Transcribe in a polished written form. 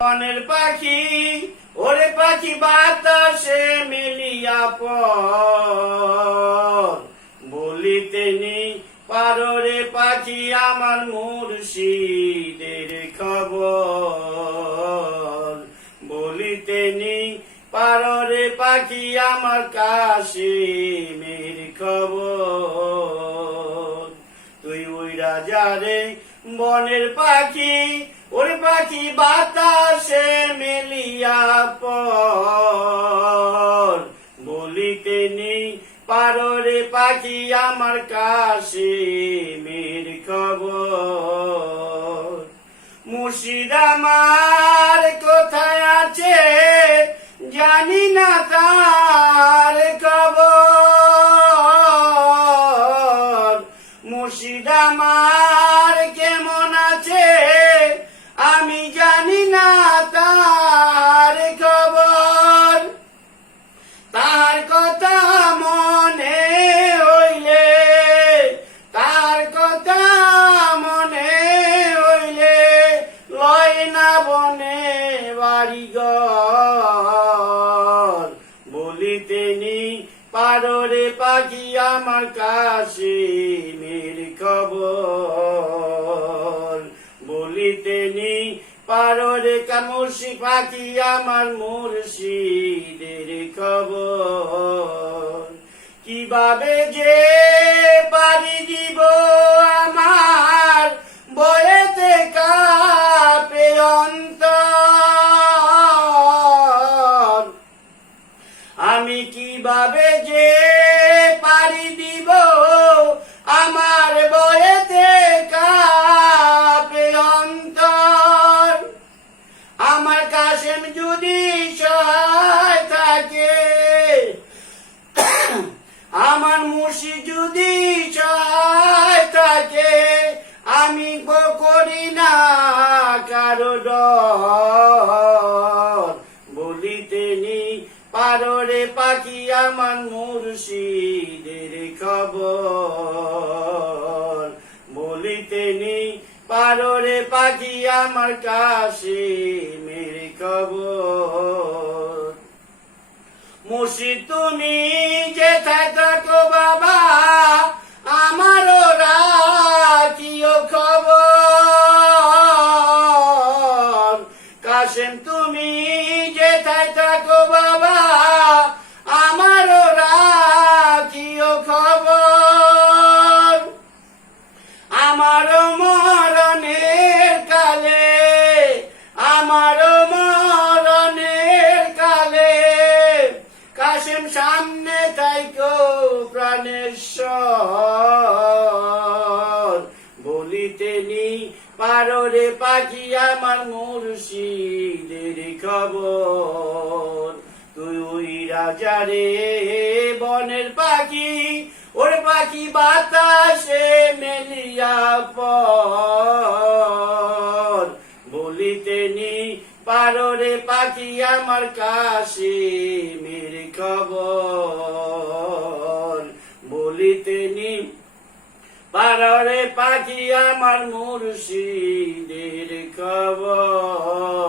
বনের পাখি ওরে পাখি বাতাসে মিলিয়া পর বলিতে নি পারো রে পাখি আমার মুর্শিদের খবর বলিতে নি পারো রে পাখি আমার কাশিমের খবর তুই উইরা যা রে বনের পাখি ওরে পাখি বাতাসে মিলিয়া পর বলিতে নি পারো রে পাখি আমার কাশিমের খবর মুর্শিদ আমার কোথায় আছে জানি না তার খবর মুর্শিদ আমার কেমন আছে আমি জানি না তার খবর তার কথা মনে হইলে তার কথা মনে হইলে লয় না বনে বাড়িঘর বলিতে নি পারো রে পাখি আমার কাশিমের খবর বলিতে নি পারো রে মুর্শিদ পাখি আমার মুর্শিদের খবর কিভাবে যে পারি দিব আমার বয়েতে কাঁপে অন্তর আমি কিভাবে যে পারি দিব আমার বয়েতে কাঁপে অন্তর আমার কাশেম যদি সহায় থাকে আমার মুর্শিদ যদি সহায় থাকে আমি করি না কারো ডর বলিতে নি পারো রে পাখি আমার মুর্শিদের খবর বলিতে নি পারো রে পাখি আমার কাশিমের খবর মুর্শিদ তুমি যেথায় থাকো বাবা আমারও রাখিও খবর কাশেম তুমি যেথায় থাকো বাবা আমারও রাখিও খবর আমারও মরণের কালে আমারও মরণের কালে কাশেম সামনে থাইকো প্রাণেশ্বর বলিতে নি পারো রে পাখি আমার মুর্শিদের খবর তুই ওই রাজা রে বনের পাখি ওরে পাখি বাতাসে মেলিয়া পর বলিতে নি পারো রে পাখি আমার কাশিমের খবর বলিতে নি পারো রে পাখি আমার মুর্শিদের খবর।